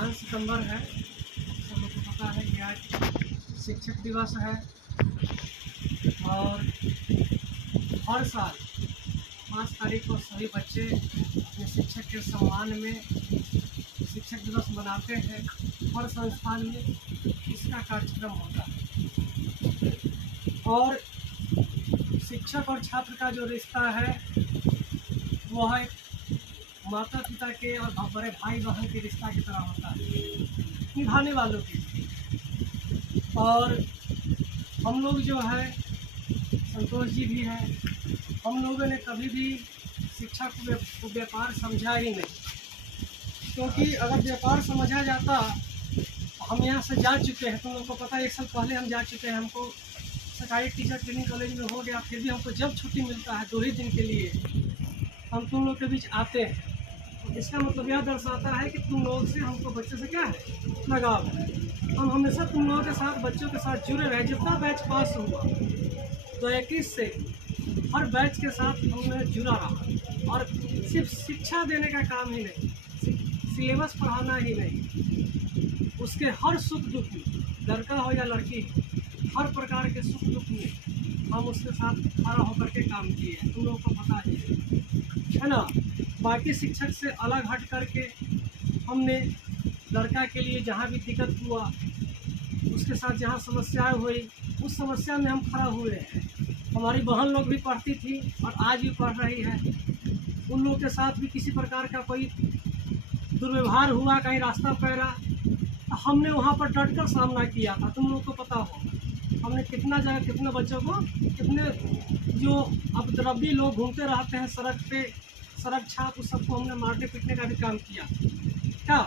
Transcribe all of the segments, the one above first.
5 सितंबर है। सब लोग को पता है कि आज शिक्षक दिवस है और हर साल 5 तारीख को सभी बच्चे अपने शिक्षक के सम्मान में शिक्षक दिवस मनाते हैं। हर संस्थान में इसका कार्यक्रम होता है और शिक्षक और छात्र का जो रिश्ता है वह एक माता पिता के और बड़े भाई बहन के रिश्ता की तरह होता है, निभाने वालों के। और हम लोग जो है, संतोष जी भी हैं, हम लोगों ने कभी भी शिक्षा को व्यापार समझा ही नहीं, क्योंकि अगर व्यापार समझा जाता तो हम यहाँ से जा चुके हैं। तुम लोग को पता है 1 साल पहले हम जा चुके हैं। हमको सरकारी टीचर ट्रेनिंग कॉलेज में हो गया, फिर भी हमको जब छुट्टी मिलता है 2 ही दिन के लिए हम तुम लोग के बीच आते हैं। तो इसका मतलब यह दर्शाता है कि तुम लोग से हमको बच्चे से क्या है, लगाव है। हम हमेशा तुम लोगों के साथ, बच्चों के साथ जुड़े रहे। जितना बैच पास हुआ 2021 से हर बैच के साथ हमने जुड़ा रहा। और सिर्फ शिक्षा देने का काम ही नहीं, सिलेबस पढ़ाना ही नहीं, उसके हर सुख दुख में, लड़का हो या लड़की, हर प्रकार के सुख दुख में हम उसके साथ खड़ा होकर के काम किए हैं। तुम लोगों को पता ही है ना। बाकी शिक्षक से अलग हट करके हमने लड़का के लिए जहाँ भी दिक्कत हुआ, उसके साथ जहाँ समस्याएं हुई, उस समस्या में हम खड़ा हुए हैं। हमारी बहन लोग भी पढ़ती थी और आज भी पढ़ रही है। उन लोगों के साथ भी किसी प्रकार का कोई दुर्व्यवहार हुआ, कहीं रास्ता पैरा, हमने वहाँ पर डट कर सामना किया था। तुम लोगों को पता होगा हमने कितना जगह, कितने बच्चों को, कितने जो अपद्रव्य लोग घूमते रहते हैं सड़क पे, सड़क छाप, उस सबको हमने मारने पीटने का भी काम किया। क्या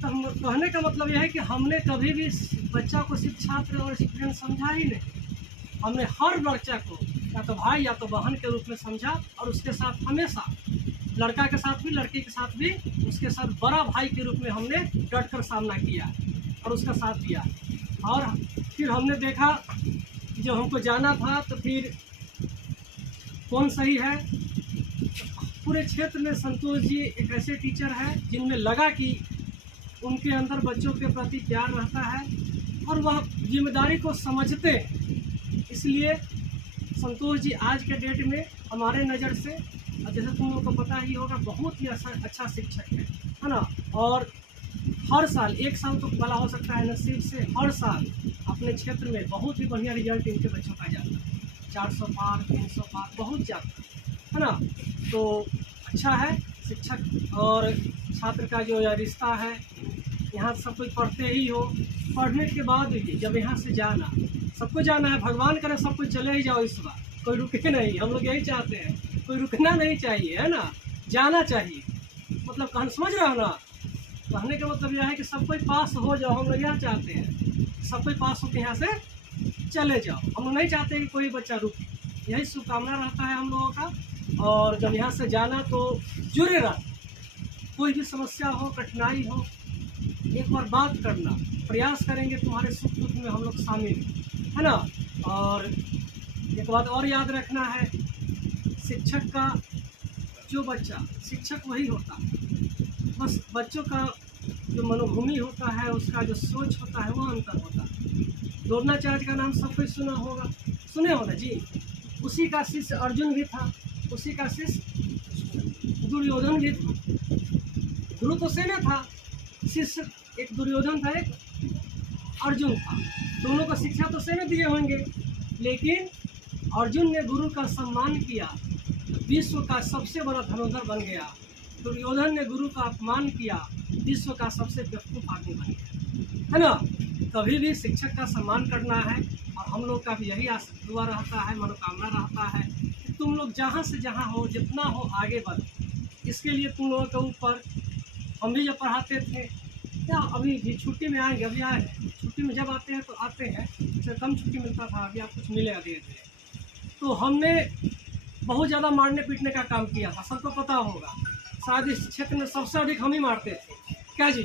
तो हम कहने का मतलब यह है कि हमने कभी भी बच्चा को सिर्फ छात्र और स्टूडेंट समझा ही नहीं। हमने हर बच्चा को या तो भाई या तो बहन के रूप में समझा और उसके साथ हमेशा, लड़का के साथ भी, लड़की के साथ भी, उसके साथ बड़ा भाई के रूप में हमने डट कर सामना किया और उसका साथ दिया। और फिर हमने देखा जो हमको जाना था, तो फिर कौन सही है। पूरे क्षेत्र में संतोष जी एक ऐसे टीचर हैं जिनमें लगा कि उनके अंदर बच्चों के प्रति प्यार रहता है और वह जिम्मेदारी को समझते हैं। इसलिए संतोष जी आज के डेट में हमारे नज़र से, जैसे तुम लोगों को पता ही होगा, बहुत ही अच्छा शिक्षक है ना। और हर साल, 1 साल तो भला हो सकता है नसीब से, हर साल अपने क्षेत्र में बहुत ही बढ़िया रिजल्ट इनके बच्चों का जाता है। 400 पार, 300 पार, बहुत ज़्यादा है ना। तो अच्छा है शिक्षक और छात्र का जो यह रिश्ता है। यहाँ सब कोई पढ़ते ही हो, पढ़ने के बाद भी जब यहाँ से जाना, सबको जाना है, भगवान करे सब कोई चले ही जाओ इस बार, कोई रुके नहीं। हम लोग यही चाहते हैं, कोई रुकना नहीं चाहिए, है ना, जाना चाहिए। मतलब कहना समझ रहे हो ना, कहने का मतलब यह है कि सब कोई पास हो जाओ। हम लोग यह चाहते हैं सब कोई पास होकर यहाँ से चले जाओ। हम लोग नहीं चाहते कि कोई बच्चा रुके, यही शुभकामना रहता है हम लोगों का। और जब यहाँ से जाना तो जुड़े रह, कोई भी समस्या हो, कठिनाई हो, एक बार बात करना, प्रयास करेंगे तुम्हारे सुख दुख में हम लोग शामिल, है ना। और एक बात और याद रखना है, शिक्षक का जो बच्चा, शिक्षक वही होता है, बस बच्चों का जो मनोभूमि होता है, उसका जो सोच होता है, वो अंतर होता है। द्रोणाचार्य का नाम सब कोई सुना होगा, सुने हो ना जी। उसी का शिष्य अर्जुन भी था, उसी का शिष्य दुर्योधन भी था। गुरु तो सेना था, शिष्य एक दुर्योधन था, एक अर्जुन था। दोनों को शिक्षा तो सेना दिए होंगे, लेकिन अर्जुन ने गुरु का सम्मान किया, विश्व का सबसे बड़ा धनुर्धर बन गया। दुर्योधन ने गुरु का अपमान किया, विश्व का सबसे बेवकूफ आदमी बन गया, है ना। कभी भी शिक्षक का सम्मान करना है। और हम लोग का भी यही दुआ रहता है, मनोकामना रहता है कि तुम लोग जहाँ से जहाँ हो, जितना हो, आगे बढ़ो। इसके लिए तुम लोगों के ऊपर हम भी जब पढ़ाते थे, क्या अभी भी छुट्टी में आएंगे, अभी आए छुट्टी में जब आते हैं तो आते हैं, इससे कम छुट्टी मिलता था, अभी आप कुछ मिलेगा धीरे धीरे। तो हमने बहुत ज़्यादा मारने पीटने का काम किया था, सबको पता होगा। शायद इस क्षेत्र में सबसे अधिक हम ही मारते थे, क्या जी,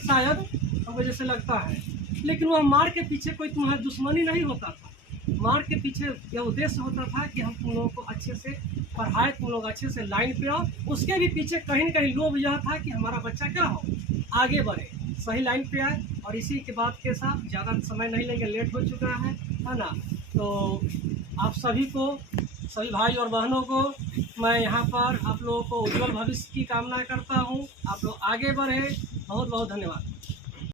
शायद हमको जैसे लगता है। लेकिन वह मार के पीछे कोई तुम्हारा दुश्मनी नहीं होता था। मार के पीछे यह उद्देश्य होता था कि हम तुम लोगों को अच्छे से पढ़ाए, तुम लोग अच्छे से लाइन पे आओ। उसके भी पीछे कहीं न कहीं लोभ यह था कि हमारा बच्चा क्या हो, आगे बढ़े, सही लाइन पे आए। और इसी के बात के साथ ज़्यादा समय नहीं लेंगे, लेट हो चुका है ना। तो आप सभी को, सभी भाई और बहनों को मैं यहाँ पर आप लोगों को उज्जवल भविष्य की कामना करता हूँ। आप लोग आगे बढ़ें। बहुत बहुत धन्यवाद।